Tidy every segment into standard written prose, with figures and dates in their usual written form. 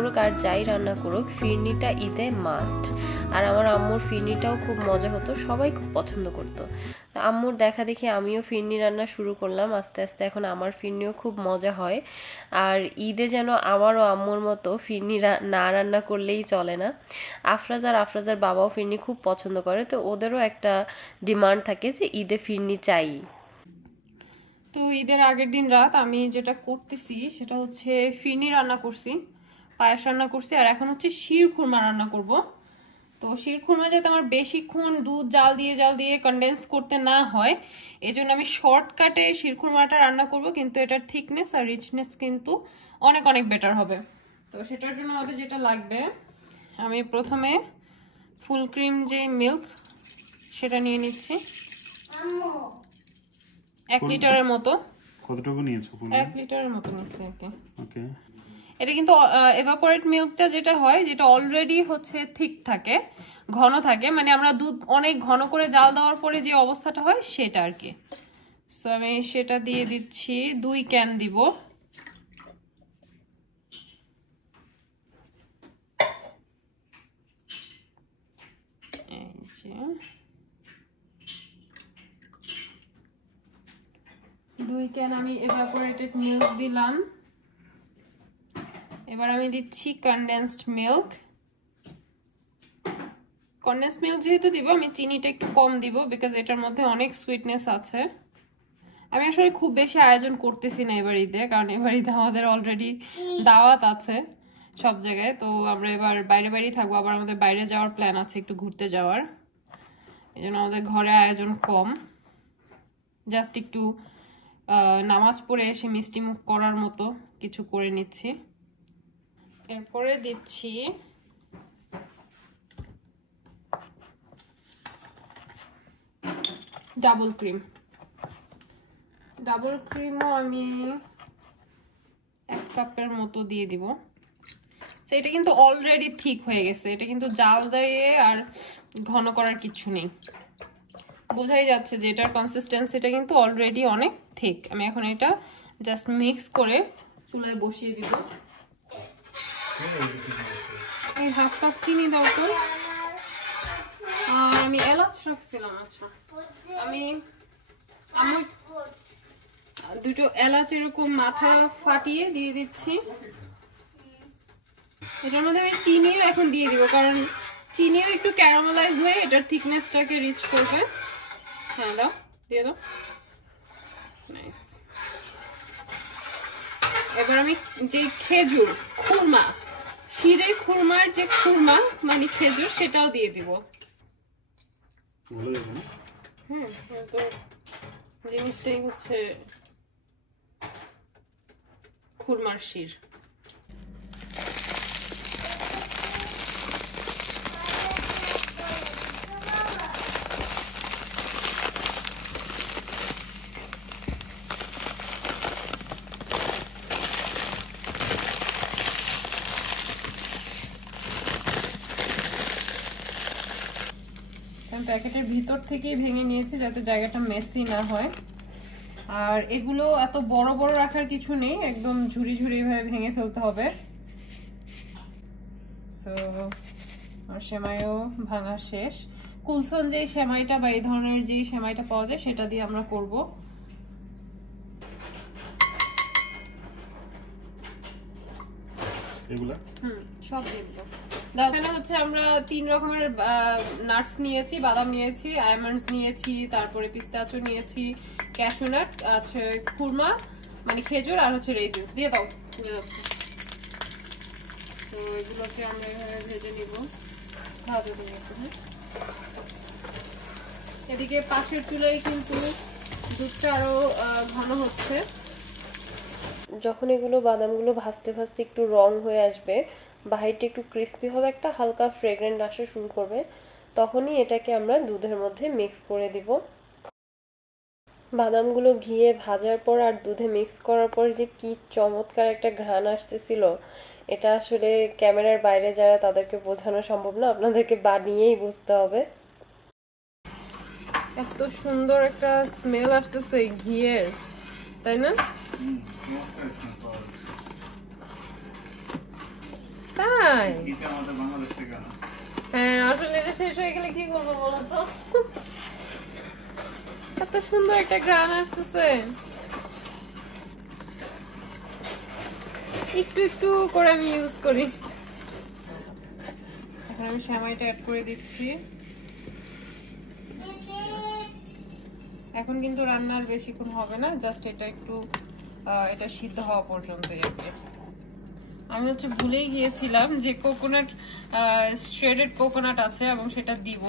করুক আর যাই রান্না করুক, ফিরনিটা ঈদে মাস্ট। আর আমার আম্মুর ফিরনিটাও খুব মজা হতো, সবাই খুব পছন্দ করতো। তো আম্মুর দেখা দেখি আমিও ফিরনি রান্না শুরু করলাম আস্তে আস্তে, এখন আমার ফিরনিও খুব মজা হয়। আর ঈদে যেন আমারও আম্মুর মতো ফিরনি না রান্না করলেই চলে না। আফরাজার বাবাও ফিরনি খুব পছন্দ করে, তো ওদেরও একটা ডিমান্ড থাকে যে ঈদে ফিরনি চাই। তো ঈদের আগের দিন রাত আমি যেটা করতেছি সেটা হচ্ছে ফিরনি রান্না করছি, পায়েস রান্না করছি, আর এখন হচ্ছে শির খুরমা রান্না করব। তো শির খুরমা যাতে আমার বেশিক্ষণ দুধ জাল দিয়ে কনডেন্স করতে না হয়, এই জন্য আমি শর্টকাটে শির খুরমাটা রান্না করব, কিন্তু এটার থিকনেস আর রিচনেস কিন্তু অনেক অনেক বেটার হবে। তো সেটার জন্য আমাদের যেটা লাগবে, আমি প্রথমে ফুল ক্রিম যে মিল্ক সেটা নিয়ে নিচ্ছি 1 লিটারের মতো। কতটুকু নিয়েছো? 1 লিটারের মতো নিচ্ছি আর কি। ওকে। এটা কিন্তু এভাপোরেট মিল্কটা যেটা হয়, যেটা অলরেডি হচ্ছে থিক থাকে, ঘন থাকে, মানে আমরা দুধ অনেক ঘন করে জাল দেওয়ার পরে যে অবস্থাটা হয় সেটা আর কি। সো আমি সেটা দিয়ে দিচ্ছি, 2 ক্যান দিব। এই যে 2 ক্যান আমি এভাপোরেটেড মিল্ক দিলাম। এবার আমি দিচ্ছি কনডেন্সড মিল্ক। কনডেন্সড মিল্ক যেহেতু দিব, আমি চিনিটা একটু কম দিব, বিকজ এটার মধ্যে অনেক সুইটনেস আছে। আমি আসলে খুব বেশি আয়োজন করতেছি না এবার ঈদে, কারণ এবার ঈদে আমাদের অলরেডি দাওয়াত আছে সব জায়গায়। তো আমরা এবার বাইরেই থাকবো, আবার আমাদের বাইরে যাওয়ার প্ল্যান আছে, একটু ঘুরতে যাওয়ার। এই জন্য আমাদের ঘরে আয়োজন কম, জাস্ট একটু নামাজ পড়ে এসে মিষ্টি মুখ করার মতো কিছু করে নিচ্ছি। এরপরে দিচ্ছি ডাবল ক্রিম। ডাবল ক্রিমও আমি 1 কাপের মতো দিয়ে দিব। এটা কিন্তু অলরেডি ঠিক হয়ে গেছে, এটা কিন্তু জাল দিয়ে আর ঘন করার কিছু নেই, বোঝাই যাচ্ছে যে এটার কনসিস্টেন্সিটা কিন্তু অলরেডি অনেক ঠিক। আমি এখন এটা জাস্ট মিক্স করে চুলায় বসিয়ে দিব। এই 1/2 কাপ চিনি দাও তো। আর আমি এলাচ রাখছিলাম, আচ্ছা আমি আমার 2টো এলাচ এরকম মাথা ফাটিয়ে দিয়ে দিচ্ছি। এটার মধ্যে আমি চিনিও এখন দিয়ে দিব, কারণ চিনিও একটু ক্যারামেলাইজ হয়ে এটার থিকনেসটাকে রিচ করবে। হ্যাঁ দাও, দিয়ে দাও। নাইস। এবার আমি যে খেজুর খুরমা, শিরে খুরমার যে খুরমা মানে খেজুর, সেটাও দিয়ে দিব। তো জিনিসটাই হচ্ছে খুরমার শির। প্যাকেটের ভিতর থেকেই ভেঙে নিয়েছি যাতে জায়গাটা মেসি না হয়। আর এগুলো এত বড় বড় রাখার কিছু নেই, একদম ঝুরি ঝুরি ভাবে ভেঙে ফেলতে হবে। সো আর সেমাইও ভাঙা শেষ। কুলসন যেই সেমাইটা বা এই ধরনের যেই সেমাইটা পাওয়া যায় সেটা দিয়ে আমরা করব। এগুলা সব দিয়ে দিব। এখানে হচ্ছে আমরা 3 রকমের নাটস নিয়েছি, বাদাম নিয়েছি, আলমন্ডস নিয়েছি, তারপরে পিস্তাচো নিয়েছি, ক্যাশু নাট আছে, খুরমা মানে খেজুর, আর হচ্ছে রেজিনস। দিয়ে দাও, দিয়ে যাচ্ছে। তো এগুলোকে আমরা এভাবে ভেজে নিব। ভাজা দিয়ে একটু। এদিকে পাশের চুলায় কিন্তু দুধটা আরো ঘন হচ্ছে। যখন এগুলো বাদামগুলো ভাজতে ভাজতে একটু রং হয়ে আসবে, বাহিরটা একটু ক্রিস্পি হবে, একটা হালকা ফ্রেগরেন্ট আসা শুরু করবে, তখনই এটাকে আমরা দুধের মধ্যে মিক্স করে দিব। বাদামগুলো ঘিয়ে ভাজার পর আর দুধে মিক্স করার পর যে কি চমৎকার একটা ঘ্রাণ আসতেছিল, এটা আসলে ক্যামেরার বাইরে যারা তাদেরকে বোঝানো সম্ভব না, আপনাদেরকে বানিয়েই বুঝতে হবে। এত সুন্দর একটা স্মেল আসতেছে ঘিয়ের, তাই না? তাই এটা আমাদের বাংলাদেশ থেকে আনা। হ্যাঁ আসলে এটা শেষ হয়ে গেলে কি করবো বলো তো এত সুন্দর একটা গ্রান আসতেছে একটু একটু করে আমি ইউজ করি এখন আমি সেমাইটা অ্যাড করে দিচ্ছি এখন কিন্তু রান্নার বেশিক্ষণ হবে না জাস্ট এটা একটু এটা সিদ্ধ হওয়া পর্যন্তই আর কি আমি হচ্ছে ভুলেই গিয়েছিলাম যে কোকোনাট শ্রেডেড কোকোনাট আছে এবং সেটা দিব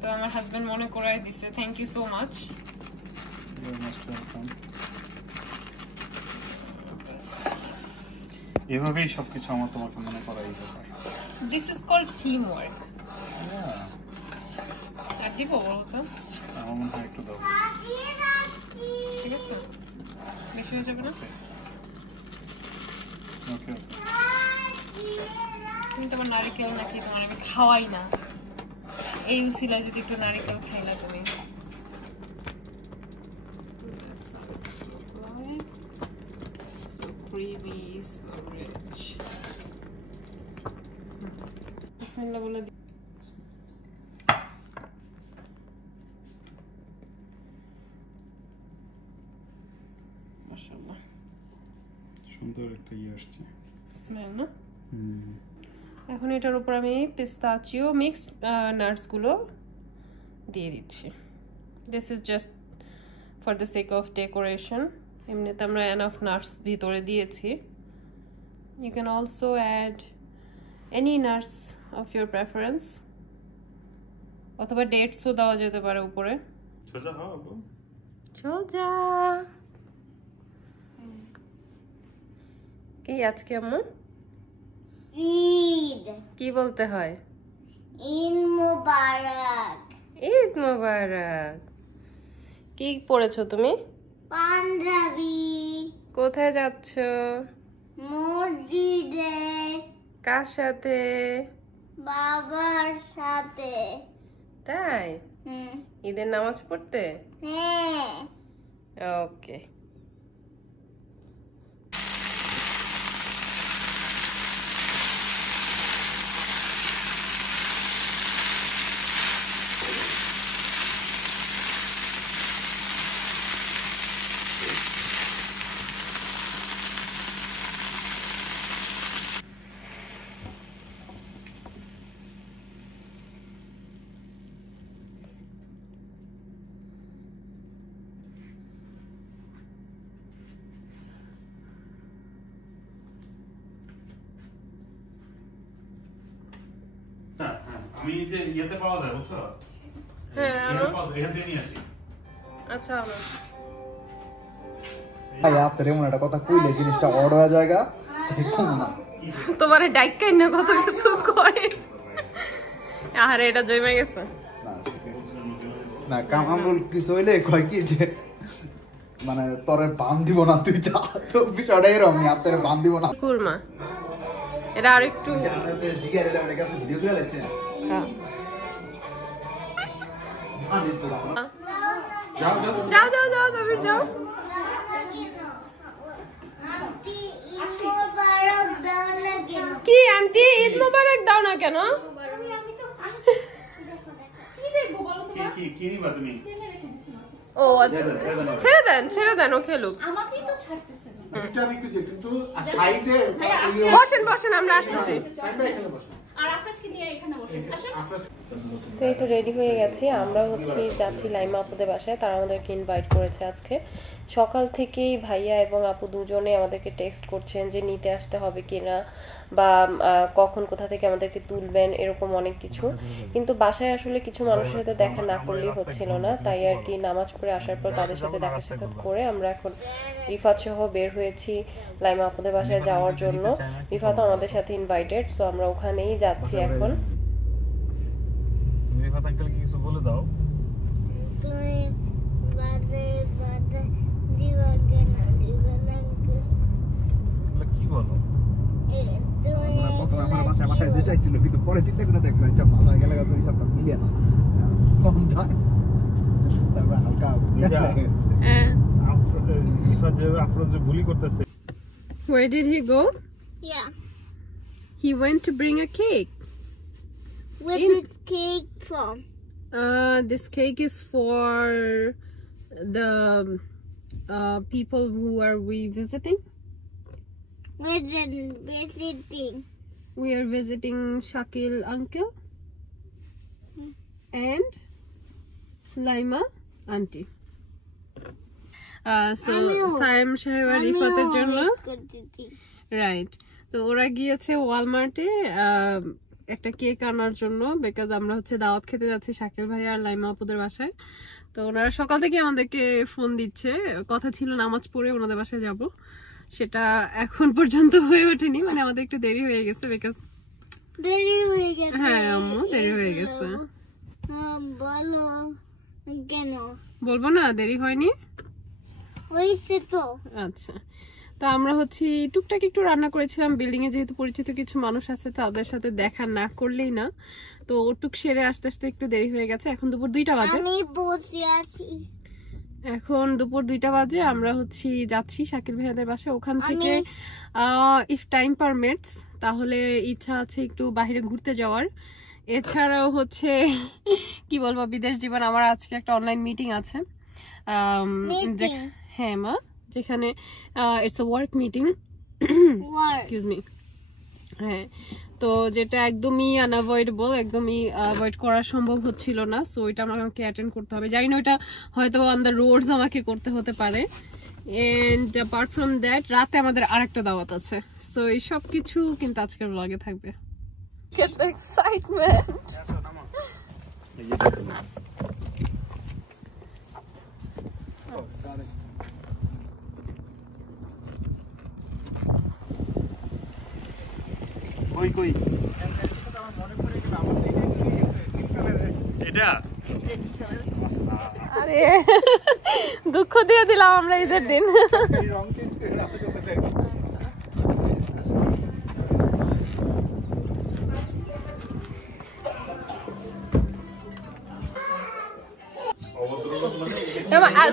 তো আমার হাজবেন্ড মনে করাই দিছে thank you so much You're most welcome. এভাবেই সবকিছু আমার তোমাকে মনে করাই দিতে পারে। This is called team work Yeah. আর দিব বলো তো আমার মনে হয় একটু দাও। ঠিক আছে বেশি হয়ে যাবে না ওকে তুমি তো আবার নারিকেল নাকি তোমার আমি খাওয়াই না এই উসিলায় যদি একটু নারিকেল খাই না তুমি So creamy, so rich. বিসমিল্লাহ বলে দিই মাশাআল্লাহ সুন্দর একটা ইয়ে আসছে। স্মেল না এখন এটার উপর আমি পিস্তাচিও মিক্সড নাটস গুলো দিয়ে দিচ্ছি this is just for the sake of decoration এমনিতে আমরা এনাফ নাটস ভিতরে দিয়েছি you can also add any nuts of your preference অথবা ডেটসও দেওয়া যেতে পারে উপরে সোজা হও আপু। সোজা কি আজকে আম্মু ঈদ কি বলতে হয় ঈদ মোবারক ঈদ মোবারক কি পড়েছো তুমি পাঞ্জাবি কোথায় যাচ্ছ মসজিদে কার সাথে বাবার সাথে তাই ঈদের নামাজ পড়তে হ্যাঁ ওকে হ্যাঁ, আমি যে ইয়েতে পাওয়া যায় বুঝছো? হ্যাঁ, এখানে আনো। পাওয়া যায়, এখান থেকে নিয়ে আসি। আচ্ছা আমার ভাই আপনার এমন একটা কথা কইলে জিনিসটা অড হয়ে জায়গা দেখুন না তোমার ডাইকাই না কত কিছু কয় আরে এটা জমে গেছে না কাম আমরুল কিছু হইলে কয় কি যে মানে তোরে বান দিব না তুই যা তো বিষয়টা এরকম আমি আপনার বান দিব না কুরমা এটা আর একটু জিগারে আমরা কাছে ভিডিও করে লাইছে হ্যাঁ। যাও যাও যাও যাও যাও তুমি যাও আপনি ঈদ মোবারক দাও না কেন কি আন্টি ঈদ মোবারক দাও না কেন কি নিবা তুমি? ও ছেড়ে দেন ও খেলুক এটা আমি কিছু কিন্তু সাইডে বসেন বসেন আমরা আসতেছি তো এই তো রেডি হয়ে গেছি আমরা হচ্ছে যাচ্ছি লাইমা আপুদের বাসায় তারা আমাদেরকে ইনভাইট করেছে আজকে সকাল থেকেই ভাইয়া এবং আপু দুজনে আমাদেরকে টেক্সট করছেন যে নিতে আসতে হবে কিনা বা কখন কোথা থেকে আমাদেরকে তুলবেন এরকম অনেক কিছু কিন্তু বাসায় আসলে কিছু মানুষের সাথে দেখা না করলেই হচ্ছিল না তাই আর কি নামাজ পড়ে আসার পর তাদের সাথে দেখা সাক্ষাৎ করে আমরা এখন রিফাত সহ বের হয়েছি লাইমা আপুদের বাসায় যাওয়ার জন্য রিফাতও আমাদের সাথে ইনভাইটেড সো আমরা ওখানেই যাচ্ছি এখন তুমি রিফাত আঙ্কেলকে কিছু বলে দাও। তুমি বাদে বাদে দিবা কেন দিবা না এগুলো কি বলো? তুমি প্রথমে আমার বাসায় বাসায় যেতে চাইছিল কিন্তু পরে চিন্তা করে দেখলাম এটা ভালো হয়ে গেলে তো হিসাবটা মিলিয়ে না কম যায় তারপর হালকা হ্যাঁ রিফাত যে আফরোজ যে বুলি করতেছে Where did he go? Yeah. He went to bring a cake. Where did cake from? This cake is for the people who are we visiting. Where the visiting? We are visiting Shakil uncle and Laima auntie. So Saim সাহেব আর রিফাতের জন্য right, তো ওরা গিয়েছে ওয়ালমার্টে একটা cake আনার জন্য, because আমরা হচ্ছে দাওয়াত খেতে যাচ্ছি শাকিল ভাই আর লাইমা আপুদের বাসায়। তো ওনারা সকাল থেকে আমাদেরকে ফোন দিচ্ছে, কথা ছিল নামাজ পড়ে ওনাদের বাসায় যাব, সেটা এখন পর্যন্ত হয়ে ওঠেনি, মানে আমাদের একটু দেরি হয়ে গেছে বিকজ দেরি হয়ে গেছে। হ্যাঁ আম্মু দেরি হয়ে গেছে। বলো কেন? বলবো না দেরি হয়নি। হয়েছে তো। আচ্ছা, তা আমরা হচ্ছে টুকটাক একটু রান্না করেছিলাম, বিল্ডিং এ যেহেতু পরিচিত কিছু মানুষ আছে তাদের সাথে দেখা না করলেই না, তো ওটুক সেরে আস্তে আস্তে একটু দেরি হয়ে গেছে। এখন দুপুর 2টা বাজে, আমি বসে আছি। এখন দুপুর 2টা বাজে, আমরা হচ্ছে যাচ্ছি শাকিল ভাইয়াদের বাসায়। ওখান থেকে ইফ টাইম পারমিটস তাহলে ইচ্ছা আছে একটু বাইরে ঘুরতে যাওয়ার। এছাড়াও হচ্ছে কি বলবো, বিদেশ জীবন, আমার আজকে একটা অনলাইন মিটিং আছে। হ্যাঁ মা, যেখানে it's a work meeting, excuse me. হ্যাঁ, তো যেটা একদমই আনঅ্যাভয়েডেবল, একদমই অ্যাভয়েড করা সম্ভব হচ্ছিল না, সো ওইটা আমাকে অ্যাটেন্ড করতে হবে। জানি না ওইটা হয়তো অন দ্য রোডস আমাকে করতে হতে পারে। এন্ড অ্যাপার্ট ফ্রম দ্যাট রাতে আমাদের আরেকটা দাওয়াত আছে, সো এই সব কিছু কিন্তু আজকের ব্লগে থাকবে। Get the excitement. কই কই এটা আরে দুঃখ দিয়ে দিলাম আমরা ঈদের দিন।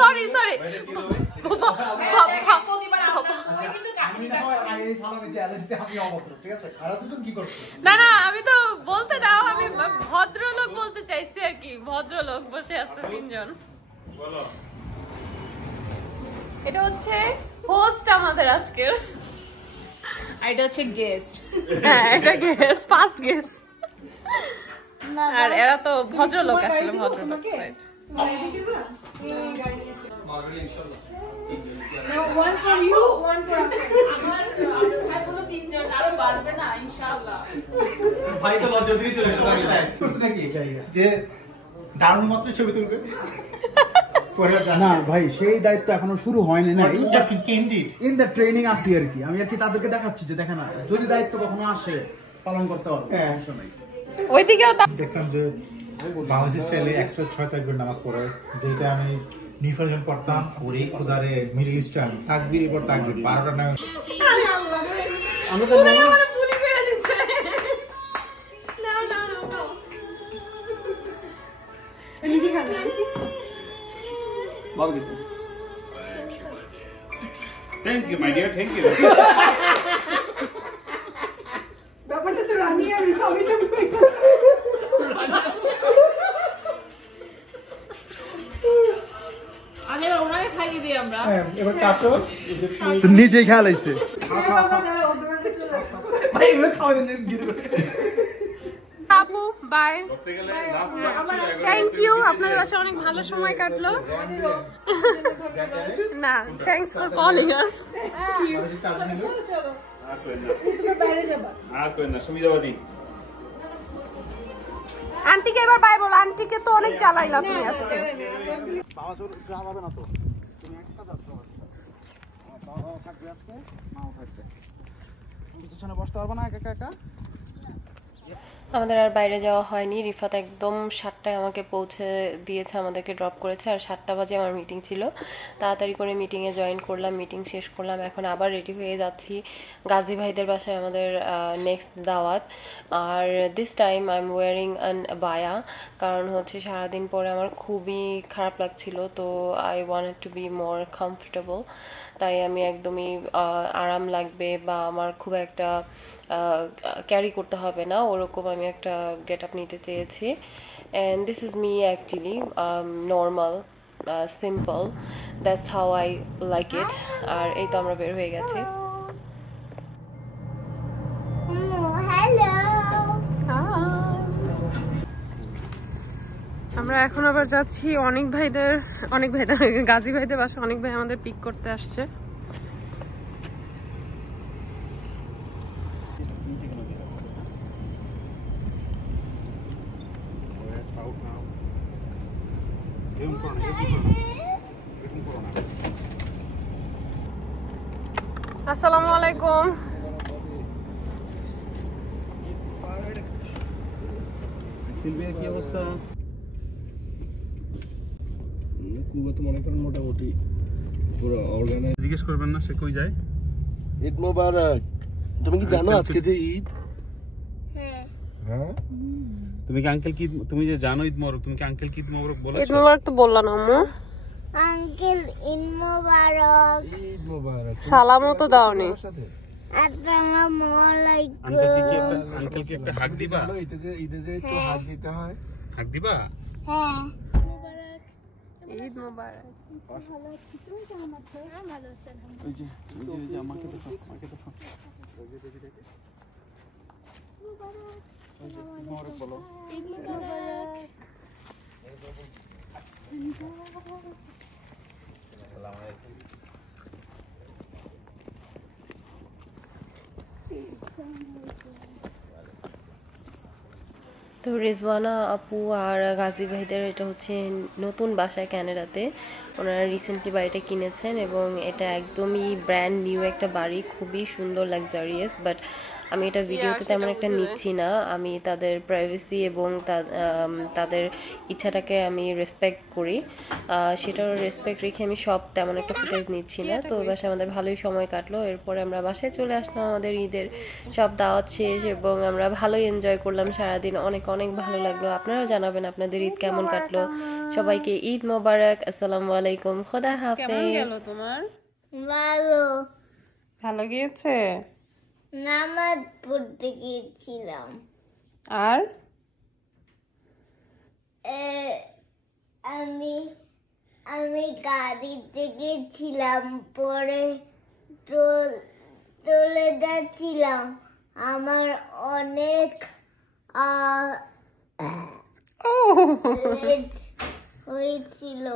সরি সরি না না, আমি তো বলতে দাও, আমি ভদ্রলোক বলতে চাইছি আর কি। ভদ্রলোক বসে আছে 3জন। এটা হচ্ছে হোস্ট আমাদের আজকের, আর এটা হচ্ছে গেস্ট। হ্যাঁ এটা গেস্ট, ফার্স্ট গেস্ট। আর এরা তো ভদ্রলোক, আসলে ভদ্রলোক। Right, one for you, one for আমার ভাই বলো 3জন, আরো বাড়বে না ইনশাআল্লাহ। ভাই তো লজ্জা দিয়ে চলে এসেছে নাকি যে দারুণ মাত্র ছবি তুলবে না ভাই, সেই দায়িত্ব এখনো শুরু হয়নি না, ইন দ্য ট্রেনিং আছি আর কি। আমি আর কি তাদেরকে দেখাচ্ছি যে দেখে না, যদি দায়িত্ব কখনো আসে পালন করতে পারবো। ওইদিকেও দেখলাম যে বাংলাদেশ স্টাইলে এক্সট্রা 6 তাকবীর নামাজ পড়ে, যেটা আমি নিফারজন পড়তাম। ওরে খোদারে মিডল ইস্টার্ন তাকবীর পর তাকবীর 12টা নামে আমরা তো আমার ভুলি করে দিছে। না না না, নিজে খাবে বল কিছু। Thank you my dear, thank you. ব্যাপারটা তো রানি আর আমি তো আগে ওনাকে খাইয়ে দিই আমরা। এবার কাটো নিজেই খেয়াল আইছে ভাই, এগুলো খাওয়া দেন আপু বাই, থ্যাংক ইউ। আপনাদের বাসায় অনেক ভালো সময় কাটলো। না, থ্যাঙ্কস ফর কলিং আস। আর কই না সুবিধাবাদী। আন্টিকে এবার বাই বল, আন্টিকে তো অনেক চালাইলা তুমি আজকে। বাবা চোর যাবে না তো, তুমি একটা যাচ্ছ, বাবা থাকবে আজকে, মাও থাকবে, পিছনে বসতে পারবো না একা একা। আমাদের আর বাইরে যাওয়া হয়নি। রিফাত একদম 7টায় আমাকে পৌঁছে দিয়েছে, আমাদেরকে ড্রপ করেছে, আর 7টা বাজে আমার মিটিং ছিল। তাড়াতাড়ি করে মিটিংয়ে জয়েন করলাম, মিটিং শেষ করলাম। এখন আবার রেডি হয়ে যাচ্ছি গাজী ভাইদের বাসায়, আমাদের নেক্সট দাওয়াত। আর this time I am wearing abaya, কারণ হচ্ছে সারাদিন পরে আমার খুবই খারাপ লাগছিল, তো I wanted to be more comfortable. তাই আমি একদমই আরাম লাগবে বা আমার খুব একটা ক্যারি করতে হবে না, ওরকম আমি একটা গেট আপ নিতে চেয়েছি। And this is me actually, normal, simple, that's how I like it. আর এই তো আমরা বের হয়ে গেছি। হ্যালো। আমরা এখন আবার যাচ্ছি অনেক ভাইদের গাজী ভাইদের বাসায়। অনেক ভাই আমাদের পিক করতে আসছে। আসসালামু আলাইকুম। সিলভিয়া কি অবস্থা? কুবা তো মনে করেন মোটামুটি পুরো অর্গানাইজ। জিজ্ঞেস করবেন না সে কই যায়? ঈদ মোবারক। তুমি কি জানো আজকে যে ঈদ? হ্যাঁ। তুমি কি আঙ্কেল কি, তুমি যে জানো ঈদ মোবারক, তুমি কি আঙ্কেল কি ঈদ মোবারক বলেছো? ঈদ মোবারক তো বললাম আম্মু। আঙ্কেল ঈদ মোবারক। ঈদ মোবারক। সালামও তো দাওনি। আসসালামু আলাইকুম। আঙ্কেল কি একটা হাগ দিবা? ঈদে যে একটু হাগ দিতে হয়। হাগ দিবা? হ্যাঁ। ঈদ মোবারক। ওই যে আমাকে তো মোবারক বলো। ঈদ মোবারক। তো রিজওয়ানা আপু আর গাজী ভাইদের এটা হচ্ছে নতুন বাসা ক্যানাডাতে। ওনারা রিসেন্টলি বাড়িটা কিনেছেন এবং এটা একদমই ব্র্যান্ড নিউ একটা বাড়ি, খুবই সুন্দর, লাক্সারিয়াস। বাট আমি এটা ভিডিওতে তেমন একটা নিচ্ছি না, আমি তাদের প্রাইভেসি এবং তাদের ইচ্ছাটাকে আমি রেসপেক্ট করি, সেটারও রেসপেক্ট রেখে আমি সব তেমন একটা ফুটেজ নিচ্ছি না। তো বাসায় আমাদের ভালোই সময় কাটলো। এরপরে আমরা বাসায় চলে আসলাম, আমাদের ঈদের সব দাওয়াত শেষ এবং আমরা ভালোই এনজয় করলাম সারাদিন। অনেক অনেক ভালো লাগলো। আপনারাও জানাবেন আপনাদের ঈদ কেমন কাটলো। সবাইকে ঈদ মোবারক, আসসালামু আলাইকুম, খোদা কেমন হাফেজ। গেল তোমার? ভালো। ভালো গিয়েছে। নামাজ পড়তে গিয়েছিলাম। আর আমি গাড়িতে গেছিলাম, পরে চলে যাচ্ছিলাম, আমার অনেক ও হয়েছিল।